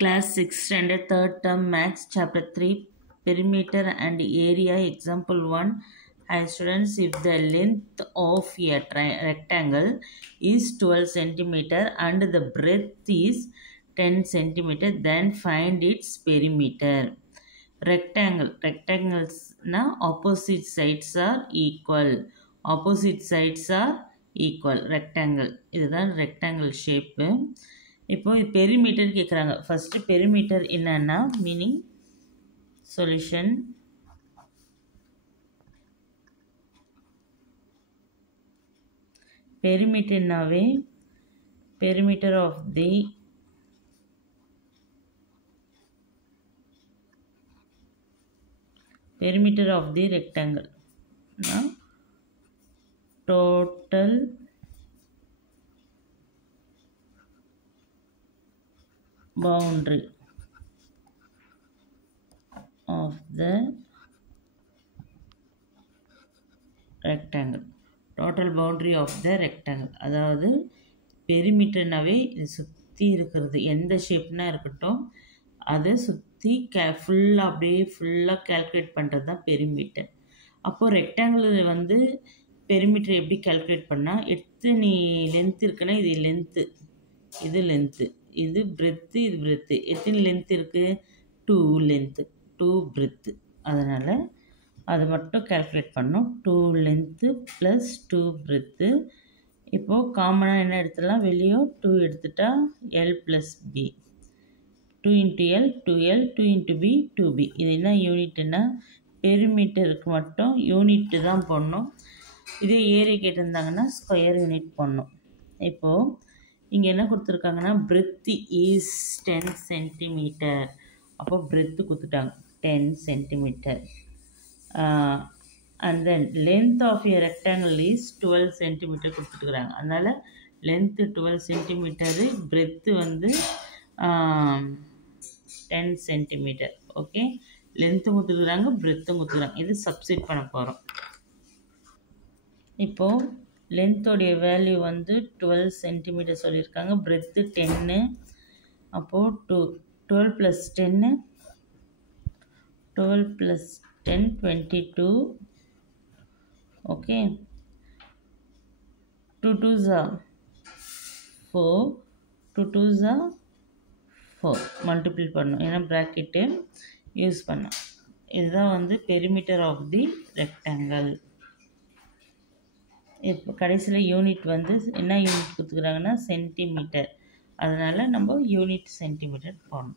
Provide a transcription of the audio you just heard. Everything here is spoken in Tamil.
Class 6 standard third term max chapter 3 perimeter and area example 1. Hi students, if the length of a rectangle is 12 centimeter and the breadth is 10 centimeter, then find its perimeter. Rectangles na opposite sides are equal. Rectangle இதுதான் rectangle shape. இப்போ பெரிமீட்டர் கேட்குறாங்க. ஃபஸ்ட்டு பெரிமீட்டர் என்னன்னா மீனிங் சொல்யூஷன். பெரிமீட்டர்னாவே perimeter of the rectangle total boundary of the rectangle. Total boundary of the rectangle. அதாவது பெரிமீட்டர்னாவே இது சுற்றி இருக்கிறது எந்த ஷேப்னா இருக்கட்டும் அதை சுற்றி ஃபுல்லாக கால்குலேட் பண்ணுறது தான் பெரிமீட்டர். அப்போது ரெக்டாங்கிள் வந்து பெரிமீட்டர் எப்படி கால்குலேட் பண்ணால் எத்தனை லென்த் இருக்குன்னா இது லென்த்து இது பிரெத்து இது பிரெத்து எத்தனை லென்த் இருக்குது 2 பிரெத்து. அதனால் அது மட்டும் கால்குலேட் பண்ணோம். 2 லென்த்து ப்ளஸ் 2 பிரெத்து. இப்போது காமனாக என்ன எடுத்துடலாம், வெளியே 2 எடுத்துட்டா L plus B, 2 × L 2L 2 × B 2B. இது என்ன யூனிட்டுன்னா பெரிமீட்டருக்கு மட்டும் யூனிட்டு தான் போடணும். இதே ஏரியா கேட்டிருந்தாங்கன்னா ஸ்கொயர் யூனிட் போடணும். இப்போது இங்கே என்ன கொடுத்துருக்காங்கன்னா பிரெத்து இஸ் 10 சென்டிமீட்டர். அப்போது பிரெத்து கொடுத்துட்டாங்க 10 centimetre. And then length of a rectangle is 12 centimetre கொடுத்துட்டுருக்குறாங்க. அதனால் லென்த்து 12 சென்டிமீட்டரு, பிரெத்து வந்து 10 சென்டிமீட்டர். ஓகே, லென்த்தும் கொடுத்துருக்குறாங்க, பிரெத்தும் கொடுத்துருக்குறாங்க. இது சப்ஸ்டிட் பண்ண போகிறோம். இப்போது லென்த்தோடைய வேல்யூ வந்து 12 சென்டிமீட்டர் சொல்லியிருக்காங்க, பிரெத்து 10. அப்போது 12 + 10 22. Okay, 2 2s are 4, 2 2s are 4 multiple பண்ணணும், ஏன்னா ப்ராக்கெட்டு யூஸ் பண்ணோம். இதுதான் வந்து பெரிமீட்டர் ஆஃப் தி ரெக்டாங்கிள். இப்போ கடைசியில் யூனிட் வந்து என்ன யூனிட் கொடுத்துக்கிறாங்கன்னா சென்டிமீட்டர். அதனால் நம்ம யூனிட் சென்டிமீட்டர் போடணும்.